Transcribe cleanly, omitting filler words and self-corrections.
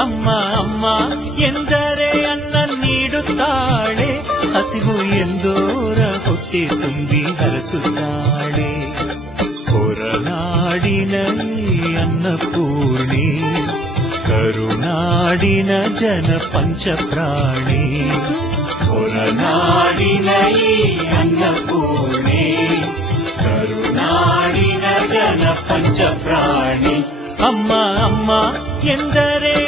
ಅಮ್ಮ ಅಮ್ಮ ಎಂದರೆ ಅನ್ನ ನೀಡುತ್ತಾಳೆ, ಹಸಿವು ಎಂದೋರ ಹೊಟ್ಟೆ ತುಂಬಿ ಹರಸುತ್ತಾಳೆ. ಹೊರನಾಡಿನ ಅನ್ನಪೂರ್ಣಿ, ಕರುನಾಡಿನ ಜನ ಪಂಚಪ್ರಾಣಿ. ಹೊರನಾಡಿನ ಅನ್ನಪೂರ್ಣಿ, ಕರುನಾಡಿನ ಜನ ಪಂಚಪ್ರಾಣಿ. ಅಮ್ಮ ಅಮ್ಮ ಎಂದರೆ